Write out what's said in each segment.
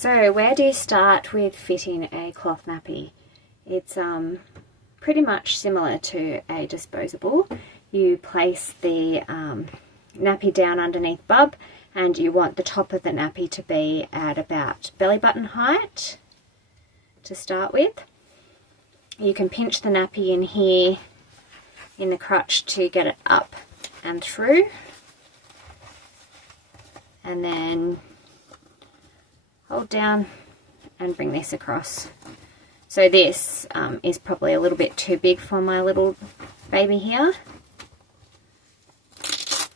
So where do you start with fitting a cloth nappy? It's pretty much similar to a disposable. You place the nappy down underneath bub, and you want the top of the nappy to be at about belly button height to start with. You can pinch the nappy in here in the crotch to get it up and through, and then hold down and bring this across. So this is probably a little bit too big for my little baby here. I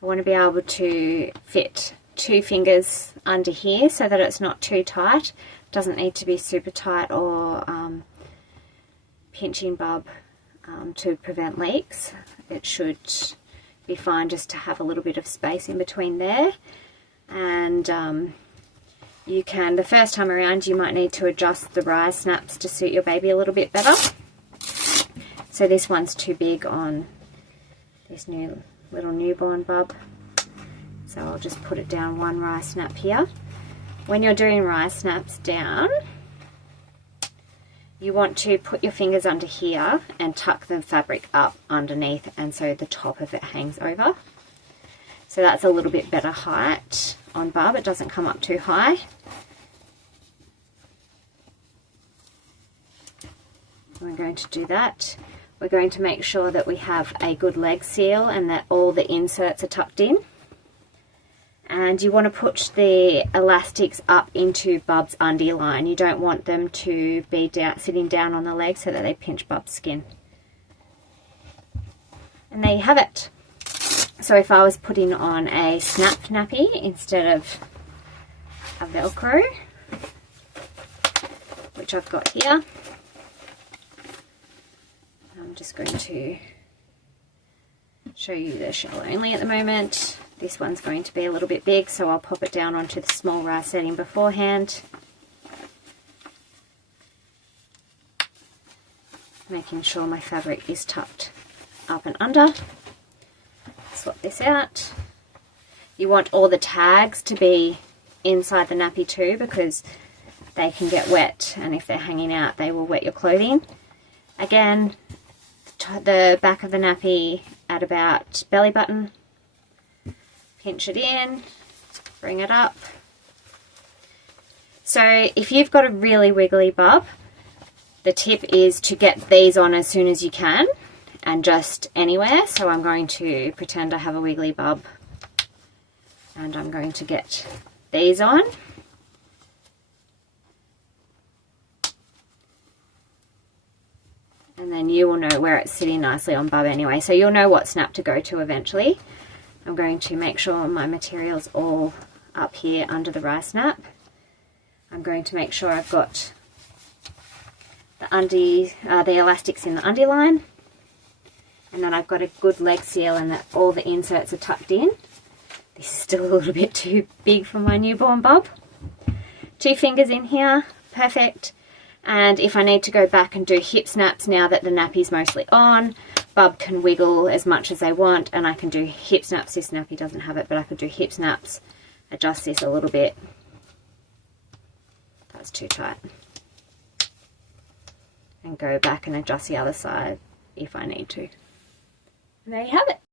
want to be able to fit 2 fingers under here so that it's not too tight. It doesn't need to be super tight or pinching bub to prevent leaks. It should be fine just to have a little bit of space in between there. And you can, the first time around, you might need to adjust the rise snaps to suit your baby a little bit better. So this one's too big on this new little newborn bub, so I'll just put it down 1 rise snap here. When you're doing rise snaps down, you want to put your fingers under here and tuck the fabric up underneath, and so the top of it hangs over. So that's a little bit better height on bub. It doesn't come up too high. We're going to do that. We're going to make sure that we have a good leg seal and that all the inserts are tucked in. And you want to put the elastics up into bub's undie line. You don't want them to be sitting down on the leg so that they pinch bub's skin. And there you have it. So if I was putting on a snap nappy instead of a Velcro, which I've got here, I'm just going to show you the shell only at the moment. This one's going to be a little bit big, so I'll pop it down onto the small rise setting beforehand, making sure my fabric is tucked up and under. Swap this out. You want all the tags to be inside the nappy too, because they can get wet, and if they're hanging out they will wet your clothing. Again, the back of the nappy at about belly button, pinch it in, bring it up. So if you've got a really wiggly bub, the tip is to get these on as soon as you can, and just anywhere. So I'm going to pretend I have a wiggly bub, and I'm going to get these on. And then you will know where it's sitting nicely on bub anyway, so you'll know what snap to go to eventually. I'm going to make sure my material's all up here under the rise snap. I'm going to make sure I've got the elastics in the undie line, and then I've got a good leg seal and that all the inserts are tucked in. This is still a little bit too big for my newborn bub. 2 fingers in here, perfect. And if I need to go back and do hip snaps now that the nappy's mostly on, bub can wiggle as much as they want, and I can do hip snaps. This nappy doesn't have it, but I could do hip snaps, adjust this a little bit. That's too tight. And go back and adjust the other side if I need to. And there you have it.